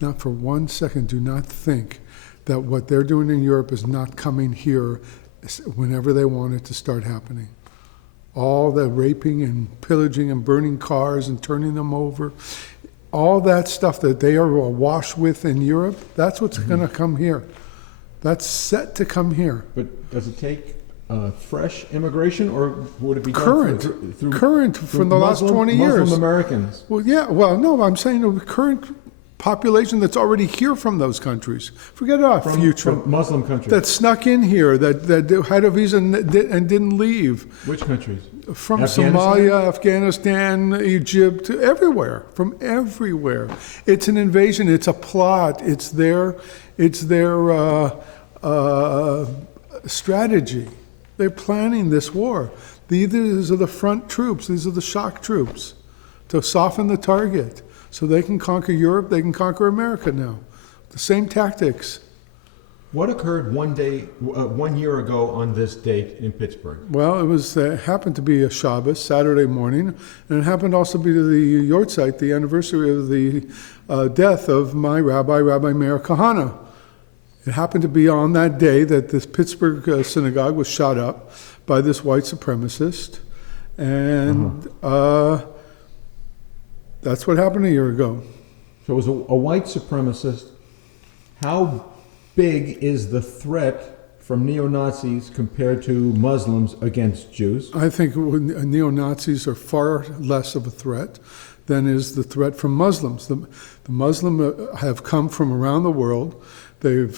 not for 1 second, do not think that what they're doing in Europe is not coming here whenever they want it to start happening. All the raping and pillaging and burning cars and turning them over, all that stuff that they are awash with in Europe, that's what's going to come here. That's set to come here. But does it take fresh immigration, or would it be current from the last 20 years? Muslim Americans. Well, yeah. Well, no, I'm saying the current population that's already here from those countries. Forget our future. From Muslim countries. That snuck in here, that had a visa and didn't leave. Which countries? From Somalia, Afghanistan, Egypt, everywhere. From everywhere. It's an invasion. It's a plot. It's their strategy. They're planning this war. These are the front troops. These are the shock troops to soften the target. So they can conquer Europe, they can conquer America now. The same tactics. What occurred 1 year ago on this date in Pittsburgh? Well, it was happened to be a Shabbos, Saturday morning, and it happened also to be the Yortzeit, the anniversary of the death of my Rabbi Meir Kahana. It happened to be on that day that this Pittsburgh synagogue was shot up by this white supremacist, and that's what happened a year ago. So it was a white supremacist. How big is the threat from neo-Nazis compared to Muslims against Jews? I think neo-Nazis are far less of a threat than is the threat from Muslims. The Muslims have come from around the world. They've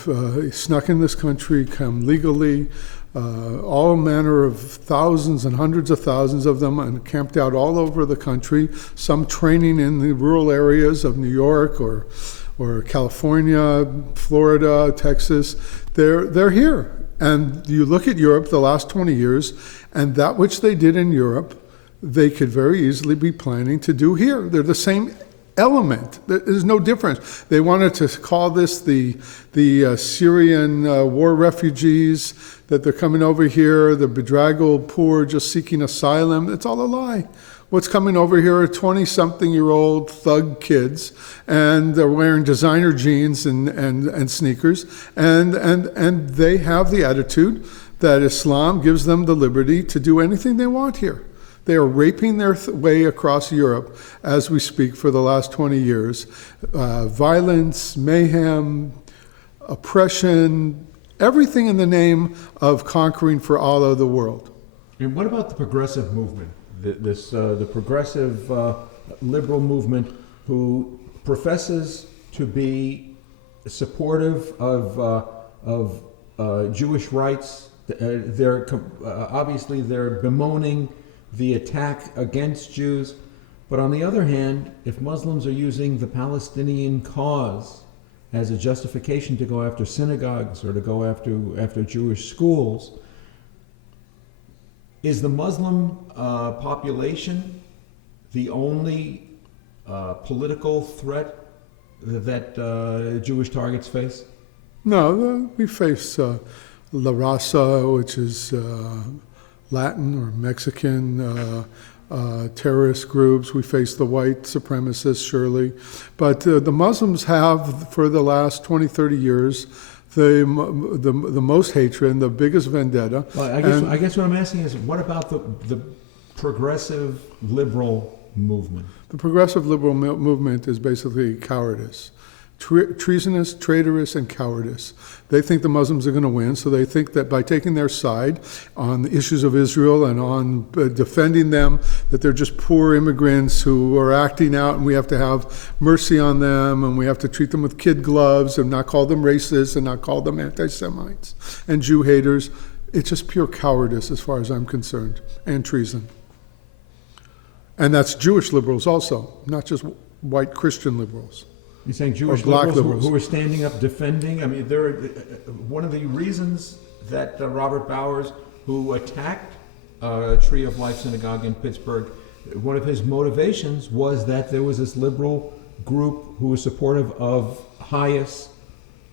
snuck in this country, come legally, all manner of thousands and hundreds of thousands of them, and camped out all over the country, some training in the rural areas of New York or California, Florida, Texas. They're here. And you look at Europe the last 20 years, and that which they did in Europe, they could very easily be planning to do here. They're the same element. There's no difference. They wanted to call this the Syrian war refugees, that they're coming over here, the bedraggled poor just seeking asylum. It's all a lie. What's coming over here are 20-something-year-old thug kids, and they're wearing designer jeans and sneakers, and they have the attitude that Islam gives them the liberty to do anything they want here. They are raping their way across Europe as we speak for the last 20 years. Violence, mayhem, oppression, everything in the name of conquering for all of the world. And what about the progressive movement? The progressive liberal movement who professes to be supportive of Jewish rights. Obviously they're bemoaning the attack against Jews, but on the other hand, if Muslims are using the Palestinian cause as a justification to go after synagogues or to go after Jewish schools, is the Muslim population the only political threat that Jewish targets face? No, we face La Raza, which is Latin or Mexican terrorist groups. We face the white supremacists, surely. But the Muslims have, for the last 20, 30 years, the most hatred and the biggest vendetta. Well, I guess what I'm asking is, what about the progressive liberal movement? The progressive liberal movement is basically cowardice. Treasonous, traitorous, and cowardice. They think the Muslims are going to win, so they think that by taking their side on the issues of Israel and on defending them, that they're just poor immigrants who are acting out, and we have to have mercy on them, and we have to treat them with kid gloves and not call them racists and not call them anti-Semites and Jew haters. It's just pure cowardice as far as I'm concerned, and treason. And that's Jewish liberals also, not just white Christian liberals. You're saying Jewish liberals who are standing up defending? I mean, one of the reasons that Robert Bowers, who attacked Tree of Life Synagogue in Pittsburgh, one of his motivations was that there was this liberal group who was supportive of HIAS,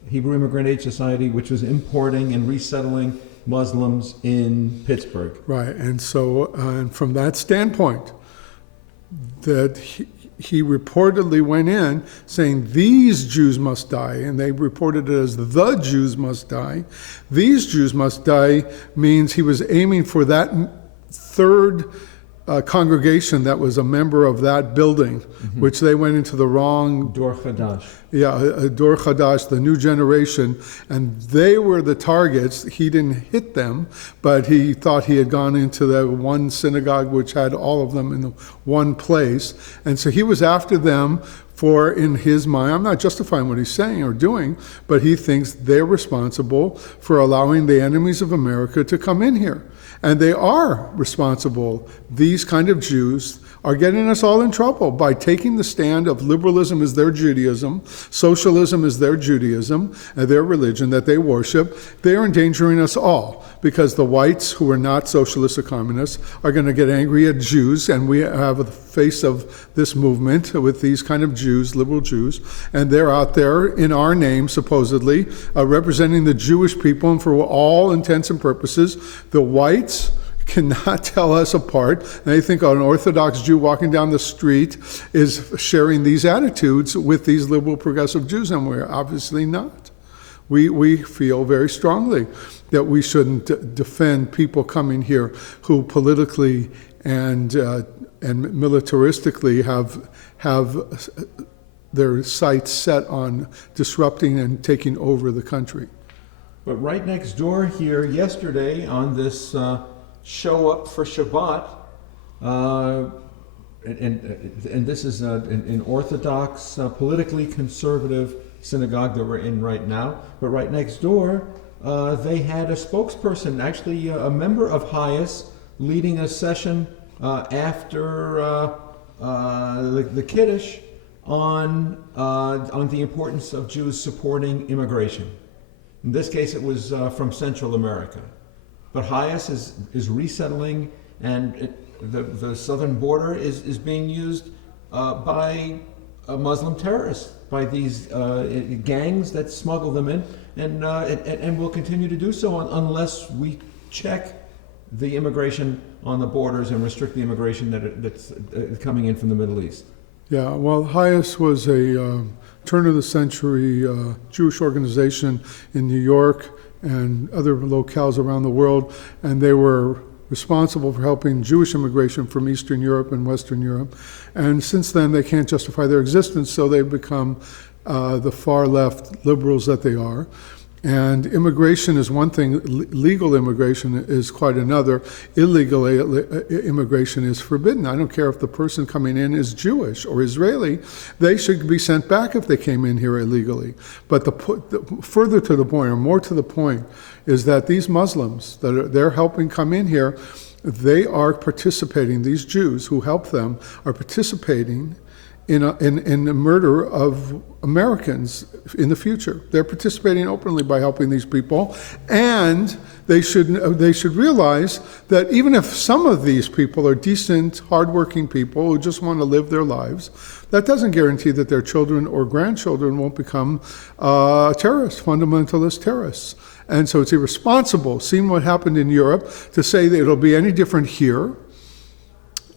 Hebrew Immigrant Aid Society, which was importing and resettling Muslims in Pittsburgh. Right, and so and from that standpoint, that he reportedly went in saying these Jews must die, and they reported it as the Jews must die. These Jews must die means he was aiming for that third congregation that was a member of that building, which they went into the wrong... Dor Chadash. Yeah, Dor Chadash, the new generation, and they were the targets. He didn't hit them, but he thought he had gone into the one synagogue which had all of them in the one place. And so he was after them for, in his mind, I'm not justifying what he's saying or doing, but he thinks they're responsible for allowing the enemies of America to come in here. And they are responsible. These kind of Jews are getting us all in trouble by taking the stand of liberalism is their Judaism, socialism is their Judaism, and their religion that they worship. They're endangering us all because the whites who are not socialists or communists are going to get angry at Jews, and we have the face of this movement with these kind of Jews, liberal Jews, and they're out there in our name, supposedly, representing the Jewish people, and for all intents and purposes, the whites cannot tell us apart. And they think an Orthodox Jew walking down the street is sharing these attitudes with these liberal progressive Jews, and we're obviously not. We feel very strongly that we shouldn't defend people coming here who politically and militaristically have their sights set on disrupting and taking over the country. But right next door here yesterday on this show up for Shabbat, and this is an Orthodox, politically conservative synagogue that we're in right now. But right next door, they had a spokesperson, actually a member of HIAS, leading a session after the Kiddush on the importance of Jews supporting immigration. In this case, it was from Central America. But HIAS is resettling, and the southern border is being used by Muslim terrorists, by these gangs that smuggle them in, and will continue to do so unless we check the immigration on the borders and restrict the immigration that's coming in from the Middle East. Yeah, well, HIAS was a turn-of-the-century Jewish organization in New York and other locales around the world, and they were responsible for helping Jewish immigration from Eastern Europe and Western Europe. And since then, they can't justify their existence, so they've become the far-left liberals that they are. And immigration is one thing, legal immigration is quite another. Illegal immigration is forbidden. I don't care if the person coming in is Jewish or Israeli, they should be sent back if they came in here illegally. But the further to the point, or more to the point, is that these Muslims that they're helping come in here, they are participating, these Jews who help them are participating in the murder of Americans in the future. They're participating openly by helping these people, and they should realize that even if some of these people are decent, hardworking people who just want to live their lives, that doesn't guarantee that their children or grandchildren won't become terrorists, fundamentalist terrorists. And so it's irresponsible, seeing what happened in Europe, to say that it'll be any different here.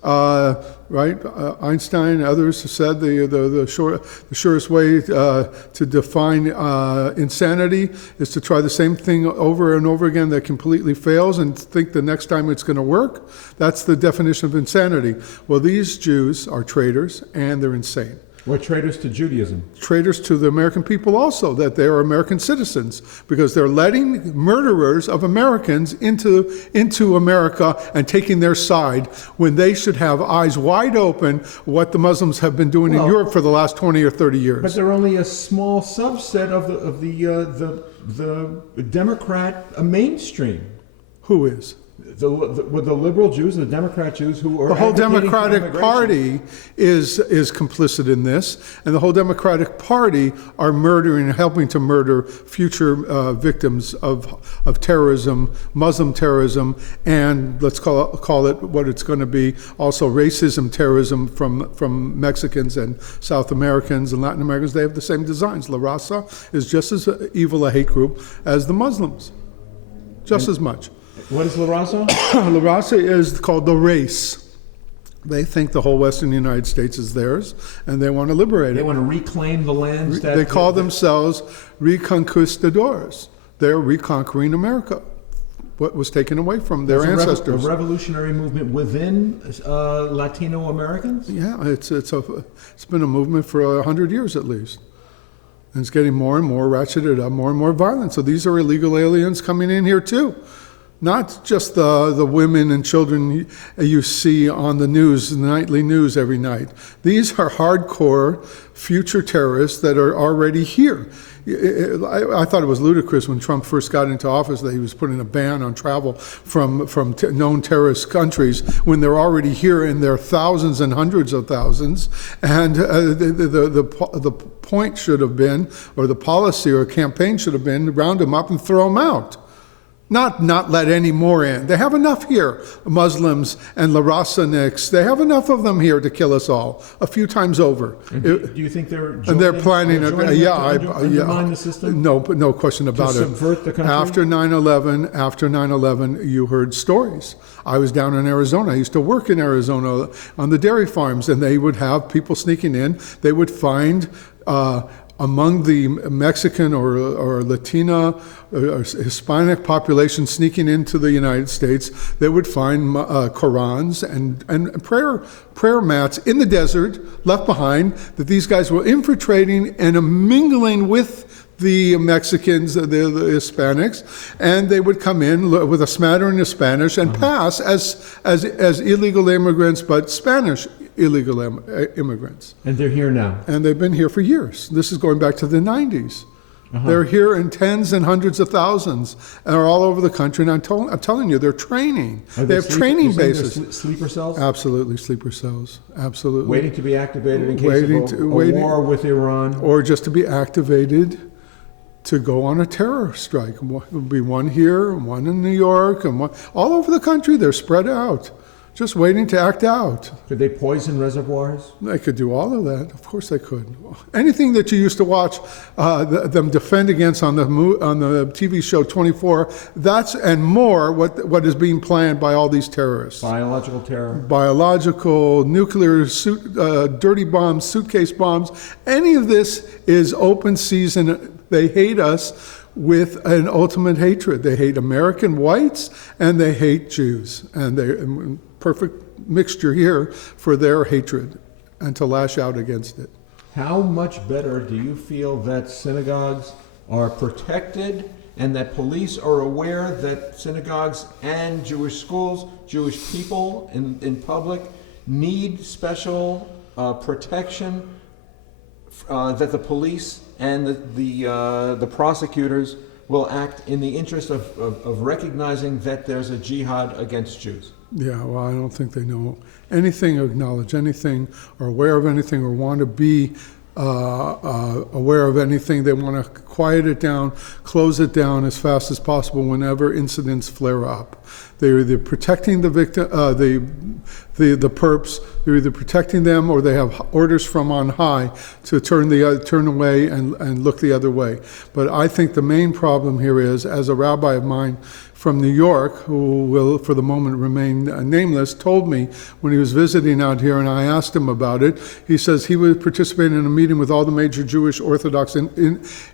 Right? Einstein and others have said the surest way to define insanity is to try the same thing over and over again that completely fails and think the next time it's going to work. That's the definition of insanity. Well, these Jews are traitors and they're insane. We're traitors to Judaism. Traitors to the American people also, that they are American citizens, because they're letting murderers of Americans into America and taking their side when they should have eyes wide open what the Muslims have been doing in Europe for the last 20 or 30 years. But they're only a small subset of the Democrat mainstream. Who is? The liberal Jews, the Democrat Jews who are the whole Democratic Party is complicit in this, and the whole Democratic Party are murdering and helping to murder future victims of terrorism, Muslim terrorism, and let's call it what it's going to be, also racism terrorism from Mexicans and South Americans and Latin Americans. They have the same designs. La Raza is just as evil a hate group as the Muslims, just as much. What is La Raza? La Raza is called the race. They think the whole western United States is theirs, and they want to liberate They it. want to reclaim the lands that... They call themselves reconquistadors. They're reconquering America, what was taken away from their ancestors. A revolutionary movement within Latino Americans? Yeah, it's been a movement for 100 years at least. And it's getting more and more ratcheted up, more and more violent. So these are illegal aliens coming in here too. Not just the women and children you see on the news, the nightly news every night. These are hardcore future terrorists that are already here. I thought it was ludicrous when Trump first got into office that he was putting a ban on travel from known terrorist countries when they're already here and there are thousands and hundreds of thousands. And the point should have been, or the policy or campaign should have been, round them up and throw them out. Not let any more in. They have enough here, Muslims and Larasaniks. They have enough of them here to kill us all a few times over. Do you think they're joining, and they're planning to undermine the system? No question about to it. Subvert the country? After 9/11, you heard stories. I was down in Arizona. I used to work in Arizona on the dairy farms, and they would have people sneaking in. They would find among the Mexican or Latina or Hispanic population sneaking into the United States, they would find Qurans and prayer mats in the desert left behind that these guys were infiltrating and mingling with the Mexicans, the Hispanics, and they would come in with a smattering of Spanish and pass as illegal immigrants, but Spanish illegal immigrants. And they're here now. And they've been here for years. This is going back to the 90s. They're here in tens and hundreds of thousands and are all over the country. And I'm telling you, they're training. They have training bases. Sleeper cells? Absolutely, sleeper cells. Absolutely. Waiting to be activated in case of a war with Iran. Or just to be activated to go on a terror strike. There'll be one here, one in New York, and one all over the country. They're spread out, just waiting to act out. Could they poison reservoirs? They could do all of that. Of course they could. Anything that you used to watch them defend against on the TV show 24, that's and more what is being planned by all these terrorists. Biological terror. Biological, nuclear, dirty bombs, suitcase bombs. Any of this is open season. They hate us with an ultimate hatred. They hate American whites and they hate Jews. And they're perfect mixture here for their hatred and to lash out against it. How much better do you feel that synagogues are protected and that police are aware that synagogues and Jewish schools, Jewish people in public need special protection, that the police and the prosecutors will act in the interest of recognizing that there's a jihad against Jews? Yeah, well, I don't think they know anything, or acknowledge anything, or aware of anything, or want to be aware of anything. They want to quiet it down, close it down as fast as possible whenever incidents flare up. They're either protecting the victim, the perps. They're either protecting them, or they have orders from on high to turn away and look the other way. But I think the main problem here is, as a rabbi of mine from New York, who will for the moment remain nameless, told me when he was visiting out here and I asked him about it, he says he would participate in a meeting with all the major Jewish Orthodox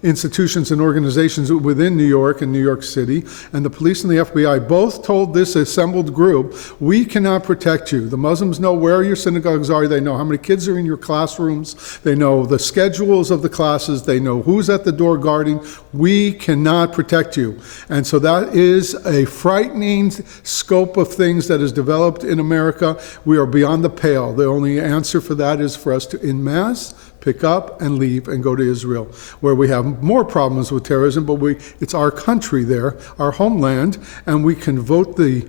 institutions and organizations within New York and New York City, and the police and the FBI both told this assembled group, we cannot protect you. The Muslims know where your synagogues are, they know how many kids are in your classrooms, they know the schedules of the classes, they know who's at the door guarding. We cannot protect you. And so that is a frightening scope of things that is developed in America. We are beyond the pale. The only answer for that is for us to, en masse, pick up and leave and go to Israel, where we have more problems with terrorism, but it's our country there, our homeland, and we can vote the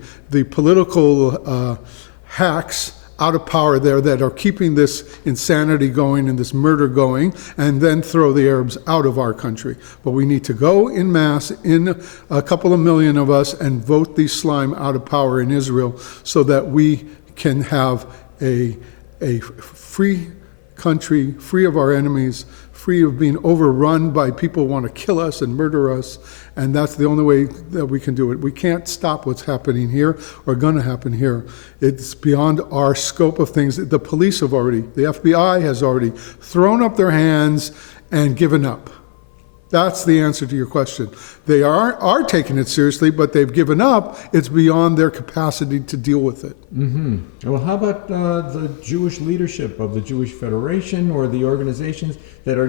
political hacks out of power there that are keeping this insanity going and this murder going, and then throw the Arabs out of our country. But we need to go in mass, in a couple of million of us, and vote these slime out of power in Israel so that we can have a free country, free of our enemies, free of being overrun by people who want to kill us and murder us, and that's the only way that we can do it. We can't stop what's happening here or going to happen here. It's beyond our scope of things. The police have already, the FBI has already thrown up their hands and given up. That's the answer to your question. They are taking it seriously, but they've given up. It's beyond their capacity to deal with it. Mm-hmm. Well, how about the Jewish leadership of the Jewish Federation or the organizations that are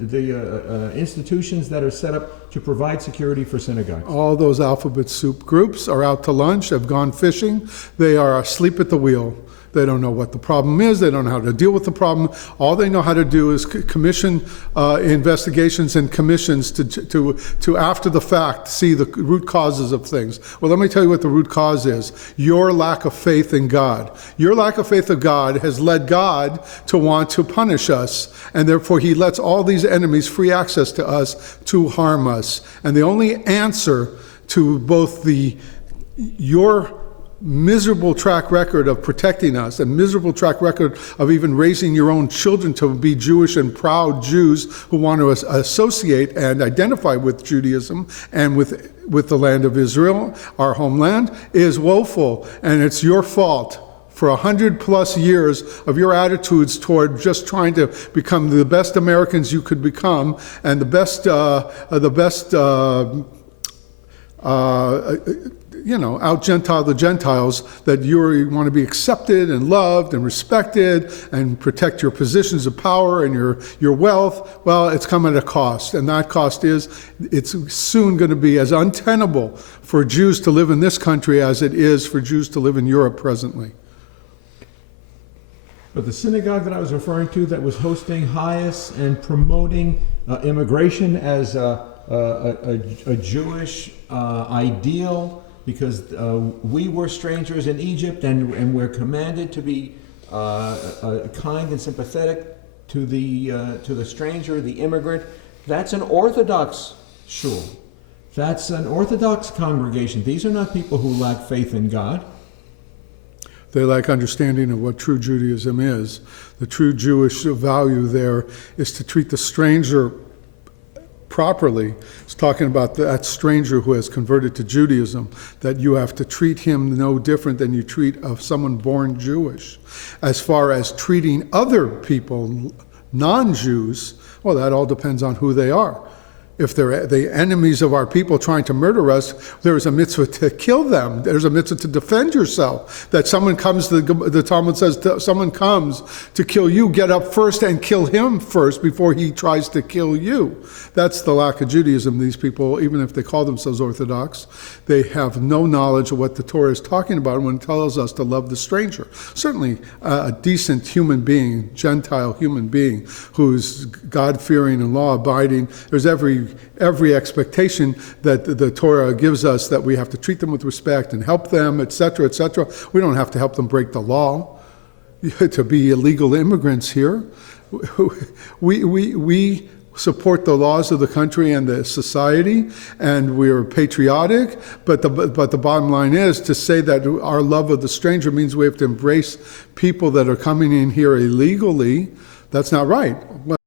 the institutions that are set up to provide security for synagogues? All those alphabet soup groups are out to lunch, have gone fishing. They are asleep at the wheel. They don't know what the problem is. They don't know how to deal with the problem. All they know how to do is commission investigations and commissions to after the fact see the root causes of things. Well, let me tell you what the root cause is. Your lack of faith in God. Your lack of faith in God has led God to want to punish us, and therefore he lets all these enemies free access to us to harm us. And the only answer to both your miserable track record of protecting us, a miserable track record of even raising your own children to be Jewish and proud Jews who want to associate and identify with Judaism and with the land of Israel, our homeland, is woeful, and it's your fault. For 100+ years of your attitudes toward just trying to become the best Americans you could become and the best out-Gentile the Gentiles, that you want to be accepted and loved and respected and protect your positions of power and your wealth. Well, it's come at a cost, and that cost is it's soon going to be as untenable for Jews to live in this country as it is for Jews to live in Europe presently. But the synagogue that I was referring to that was hosting Hias and promoting immigration as a Jewish ideal, because we were strangers in Egypt, and we're commanded to be kind and sympathetic to the stranger, the immigrant. That's an Orthodox shul. That's an Orthodox congregation. These are not people who lack faith in God. They lack understanding of what true Judaism is. The true Jewish value there is to treat the stranger properly. It's talking about that stranger who has converted to Judaism, that you have to treat him no different than you treat of someone born Jewish. As far as treating other people, non-Jews, well, that all depends on who they are. If they're the enemies of our people trying to murder us, there is a mitzvah to kill them. There's a mitzvah to defend yourself. That someone comes, the Talmud says, someone comes to kill you, get up first and kill him first before he tries to kill you. That's the lack of Judaism. These people, even if they call themselves Orthodox, they have no knowledge of what the Torah is talking about when it tells us to love the stranger. Certainly a decent human being, Gentile human being, who's God-fearing and law-abiding, there's every expectation that the Torah gives us that we have to treat them with respect and help them, etc., etc. We don't have to help them break the law to be illegal immigrants here. We support the laws of the country and the society, and we're patriotic, but the bottom line is to say that our love of the stranger means we have to embrace people that are coming in here illegally. That's not right.